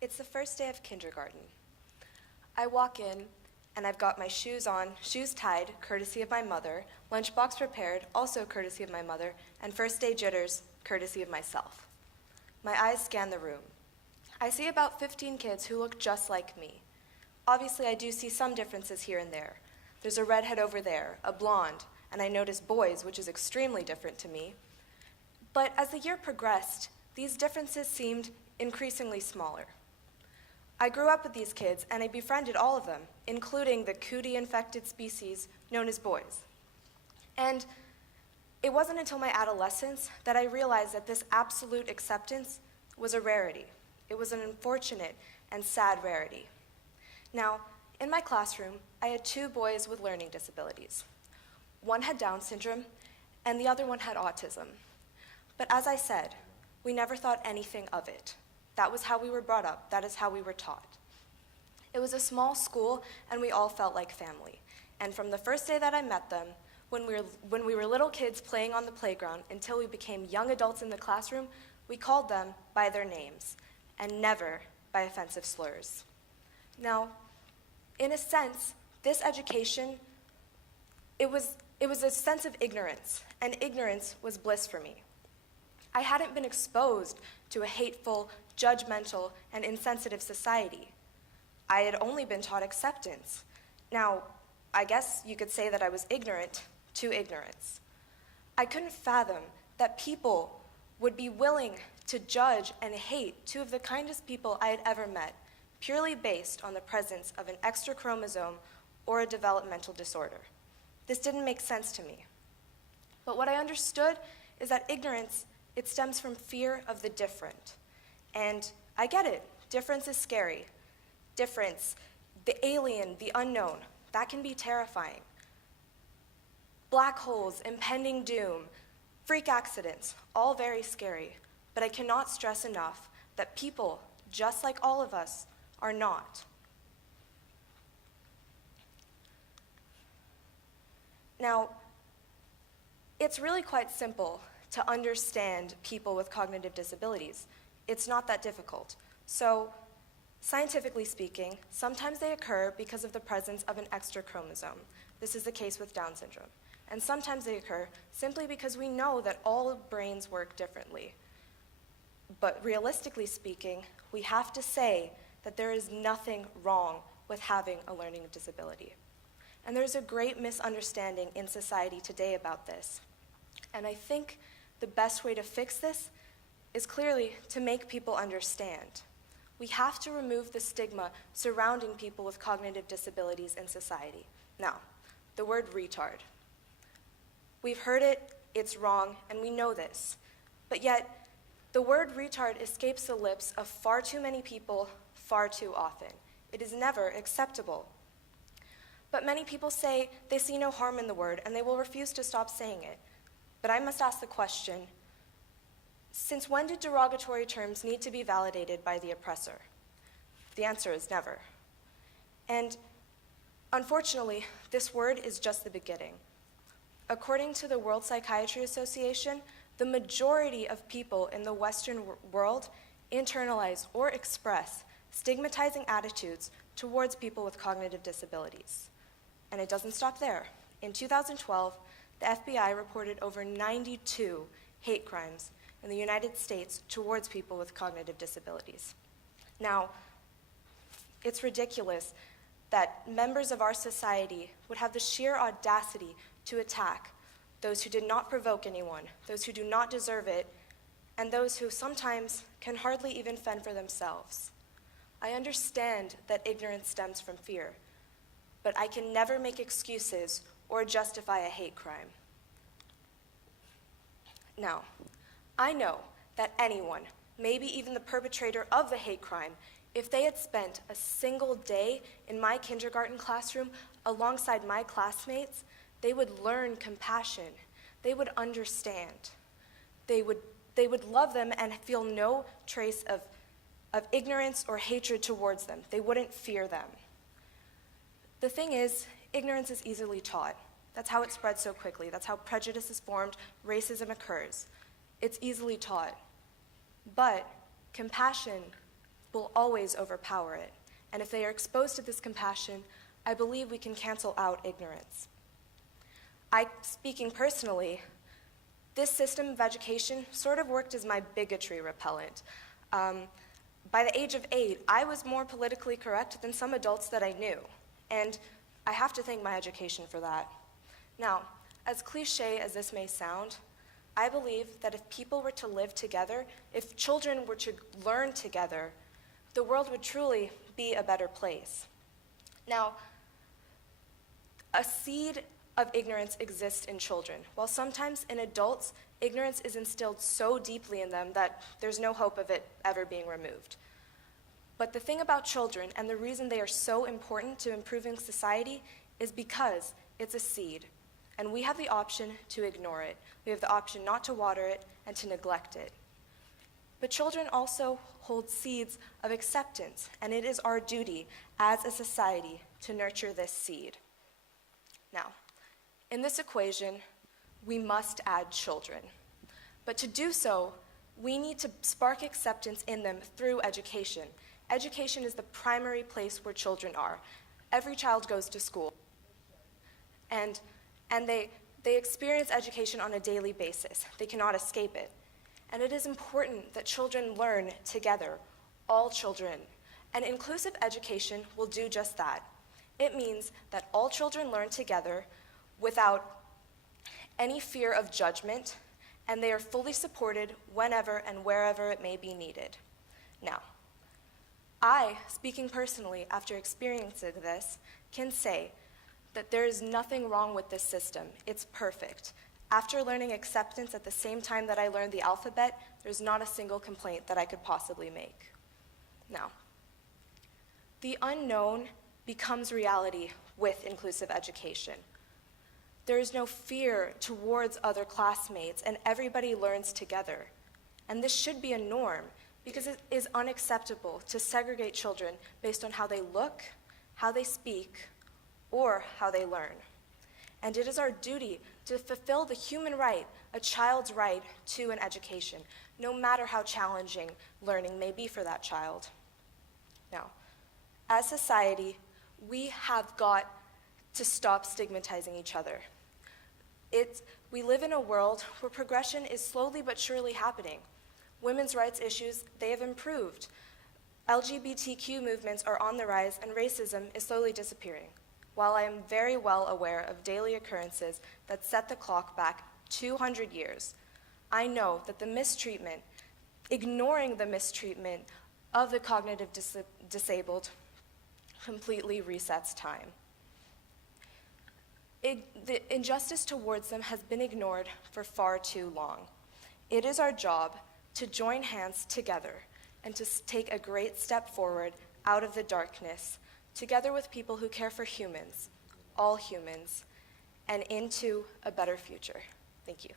It's the first day of kindergarten. I walk in, and I've got my shoes on, shoes tied, courtesy of my mother, lunchbox prepared, also courtesy of my mother, and first day jitters, courtesy of myself. My eyes scan the room. I see about 15 kids who look just like me. Obviously, I do see some differences here and there. There's a redhead over there, a blonde, and I notice boys, which is extremely different to me. But as the year progressed, these differences seemed increasingly smaller. I grew up with these kids, and I befriended all of them, including the cootie-infected species known as boys. And it wasn't until my adolescence that I realized that this absolute acceptance was a rarity. It was an unfortunate and sad rarity. Now, in my classroom, I had two boys with learning disabilities. One had Down syndrome, and the other one had autism. But as I said, we never thought anything of it. That was how we were brought up. That is how we were taught. It was a small school, and we all felt like family. And from the first day that I met them, when we were little kids playing on the playground until we became young adults in the classroom, we called them by their names, and never by offensive slurs. Now, in a sense, this education, it was a sense of ignorance, and ignorance was bliss for me. I hadn't been exposed to a hateful, judgmental, and insensitive society. I had only been taught acceptance. Now, I guess you could say that I was ignorant to ignorance. I couldn't fathom that people would be willing to judge and hate two of the kindest people I had ever met, purely based on the presence of an extra chromosome or a developmental disorder. This didn't make sense to me. But what I understood is that ignorance, it stems from fear of the different. And I get it, difference is scary. Difference, the alien, the unknown, that can be terrifying. Black holes, impending doom, freak accidents, all very scary. But I cannot stress enough that people, just like all of us, are not. Now, it's really quite simple to understand people with cognitive disabilities. It's not that difficult. So, scientifically speaking, sometimes they occur because of the presence of an extra chromosome. This is the case with Down syndrome. And sometimes they occur simply because we know that all brains work differently. But realistically speaking, we have to say that there is nothing wrong with having a learning disability. And there's a great misunderstanding in society today about this. And I think the best way to fix this is clearly to make people understand. We have to remove the stigma surrounding people with cognitive disabilities in society. Now, the word retard. We've heard it, it's wrong, and we know this. But yet, the word retard escapes the lips of far too many people far too often. It is never acceptable. But many people say they see no harm in the word, and they will refuse to stop saying it. But I must ask the question, since when did derogatory terms need to be validated by the oppressor? The answer is never. And unfortunately, this word is just the beginning. According to the World Psychiatry Association, the majority of people in the Western world internalize or express stigmatizing attitudes towards people with cognitive disabilities. And it doesn't stop there. In 2012, the FBI reported over 92 hate crimes in the United States towards people with cognitive disabilities. Now, it's ridiculous that members of our society would have the sheer audacity to attack those who did not provoke anyone, those who do not deserve it, and those who sometimes can hardly even fend for themselves. I understand that ignorance stems from fear, but I can never make excuses or justify a hate crime. Now, I know that anyone, maybe even the perpetrator of the hate crime, if they had spent a single day in my kindergarten classroom alongside my classmates, they would learn compassion. They would understand. They would love them and feel no trace of ignorance or hatred towards them. They wouldn't fear them. The thing is, ignorance is easily taught. That's how it spreads so quickly. That's how prejudice is formed, racism occurs. It's easily taught. But compassion, will always overpower it. And if they are exposed to this compassion, I believe we can cancel out ignorance. Speaking personally, this system of education sort of worked as my bigotry repellent. By the age of 8, I was more politically correct than some adults that I knew, and I have to thank my education for that. Now, as cliche as this may sound, I believe that if people were to live together, if children were to learn together, the world would truly be a better place. Now, a seed of ignorance exists in children, while sometimes in adults, ignorance is instilled so deeply in them that there's no hope of it ever being removed. But the thing about children, and the reason they are so important to improving society, is because it's a seed, and we have the option to ignore it. We have the option not to water it and to neglect it. But children also hold seeds of acceptance, and it is our duty as a society to nurture this seed. Now, in this equation, we must add children. But to do so, we need to spark acceptance in them through education. Education is the primary place where children are. Every child goes to school, and they experience education on a daily basis. They cannot escape it. And it is important that children learn together, all children. And inclusive education will do just that. It means that all children learn together without any fear of judgment, and they are fully supported whenever and wherever it may be needed. Now, I, speaking personally after experiencing this, can say that there is nothing wrong with this system. It's perfect. After learning acceptance at the same time that I learned the alphabet, there's not a single complaint that I could possibly make. Now, the unknown becomes reality with inclusive education. There is no fear towards other classmates, and everybody learns together. And this should be a norm, because it is unacceptable to segregate children based on how they look, how they speak, or how they learn. And it is our duty to fulfill the human right, a child's right to an education, no matter how challenging learning may be for that child. Now, as society, we have got to stop stigmatizing each other. We live in a world where progression is slowly but surely happening. Women's rights issues, they have improved. LGBTQ movements are on the rise, and racism is slowly disappearing. While I am very well aware of daily occurrences that set the clock back 200 years, I know that the mistreatment, ignoring the mistreatment of the cognitive disabled, completely resets time. The injustice towards them has been ignored for far too long. It is our job to join hands together and to take a great step forward out of the darkness, together with people who care for humans, all humans, and into a better future. Thank you.